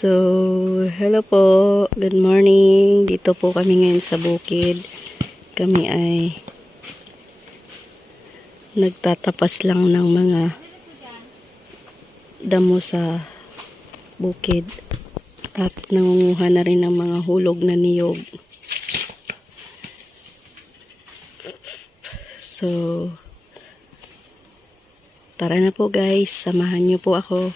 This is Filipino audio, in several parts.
So, hello po. Good morning. Dito po kami ngayon sa bukid. Kami ay nagtatapas lang ng mga damo sa bukid. At nangunguha na rin ng mga hulog na niyog. So, tara na po guys. Samahan niyo po ako.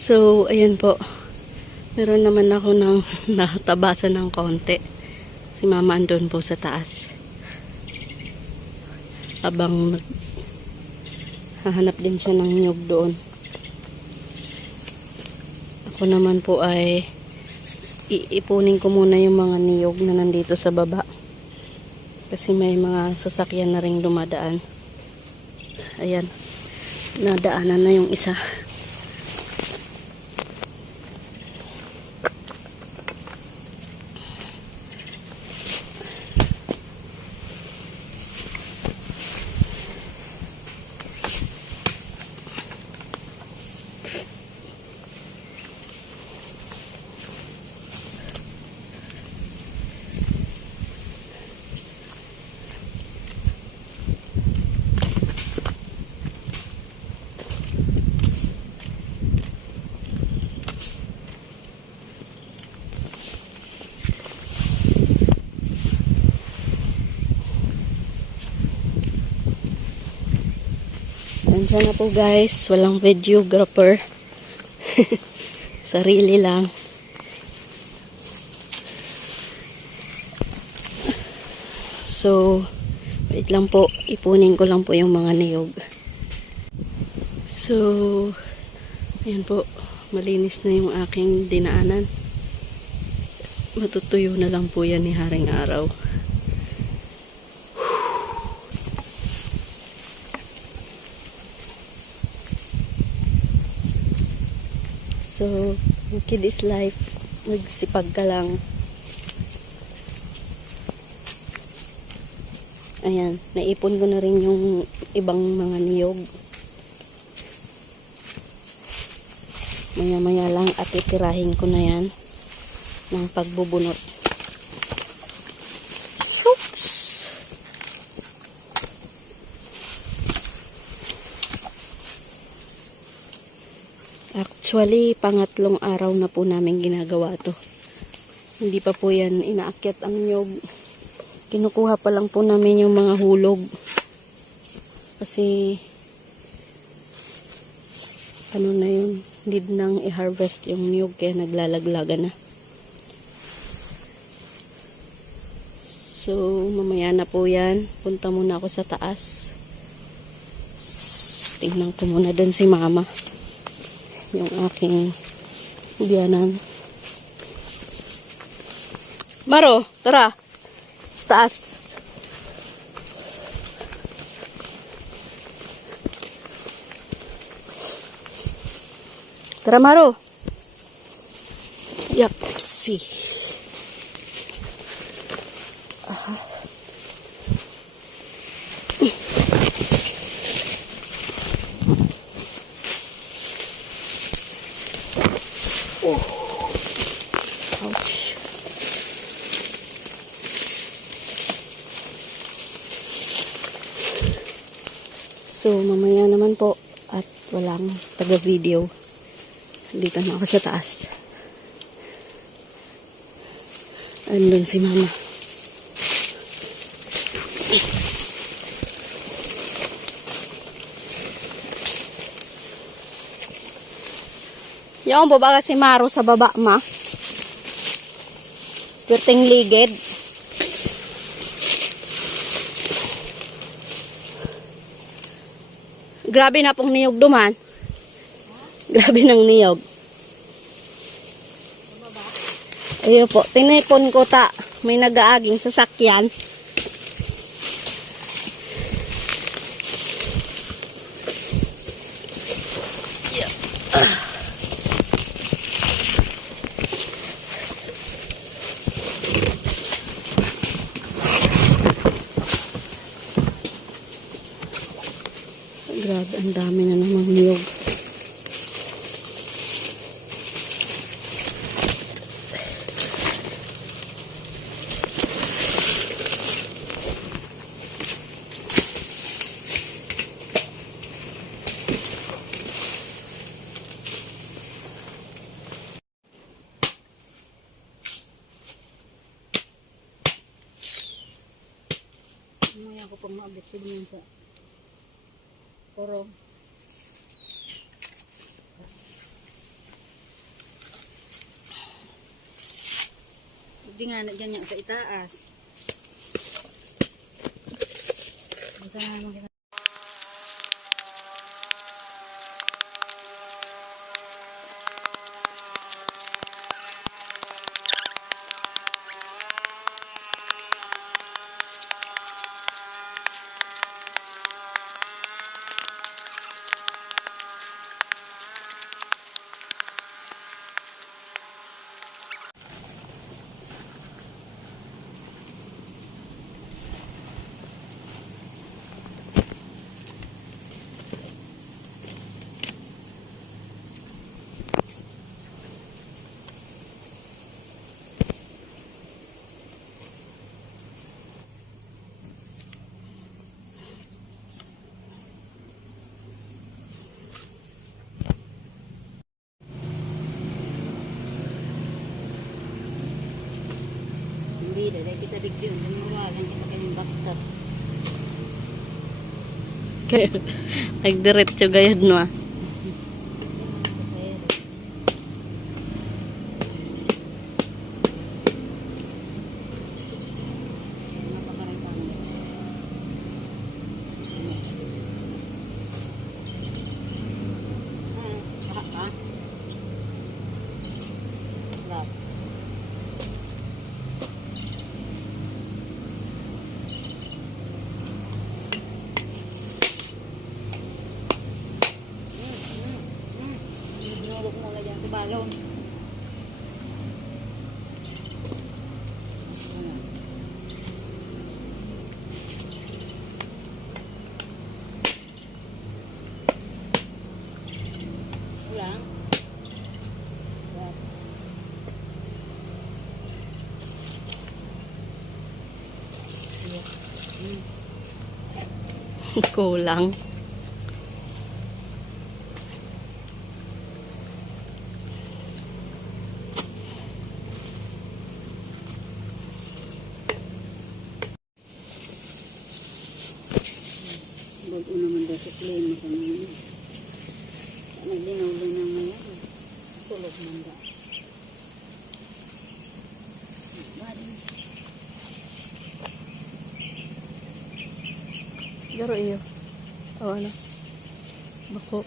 So, ayan po. Meron naman ako ng natabasan ng konti. Si mama andun po sa taas. Abang hahanap din siya ng niyog doon. Ako naman po ay iipunin ko muna yung mga niyog na nandito sa baba. Kasi may mga sasakyan na ring dumadaan. Ayan. Nadaanan na yung isa. Nandiyan na po guys, walang videographer. Sarili lang. So, wait lang po, ipunin ko lang po yung mga niyog. So, ayan po, malinis na yung aking dinaanan. Matutuyo na lang po yan ni Haring Araw. So, kid is life. Magsipag ka lang. Ayan, naipon ko na rin yung ibang mga niyog. Maya-maya lang at itirahin ko na yan ng pagbubunot. Shoops! Actually, pangatlong araw na po namin ginagawa to. Hindi pa po yan inaakyat ang niyog. Kinukuha pa lang po namin yung mga hulog. Kasi, ano na yun, need nang i-harvest yung niyog kaya naglalaglaga na. So, mamaya na po yan. Punta muna ako sa taas. Tingnan ko muna doon si mama. Yung aking biyanan. Maro, tara. Sa taas. Tara, Maro. Yapsi. Aha. Oh. Ouch. So, mamaya naman po at walang taga-video. Dito na ako sa taas. Andun si mama. Yung baba si Maro sa baba, ma. Perting ligid. Grabe na pong niyog duman. Grabe ng niyog. Ayun po, tinipon ko ta. May nag-aaging sasakyan. Grabe, ang dami na namang niyog. Mamaya ako pang maabot sa ganyan sa korong. Di nga na ganyan sa itaas. Basta naman kita. Hindi, dahil kita digdil. Dumuwalan kita kayong baktot. Nagdiretso gayad no ah. Binulog mo na dyan sa balon. Wala. Kulang. Bago naman daw sa klima ka naman. Naglinaw-linaw na yan. Sulog man daw. Garo iyo. O ano? Bako.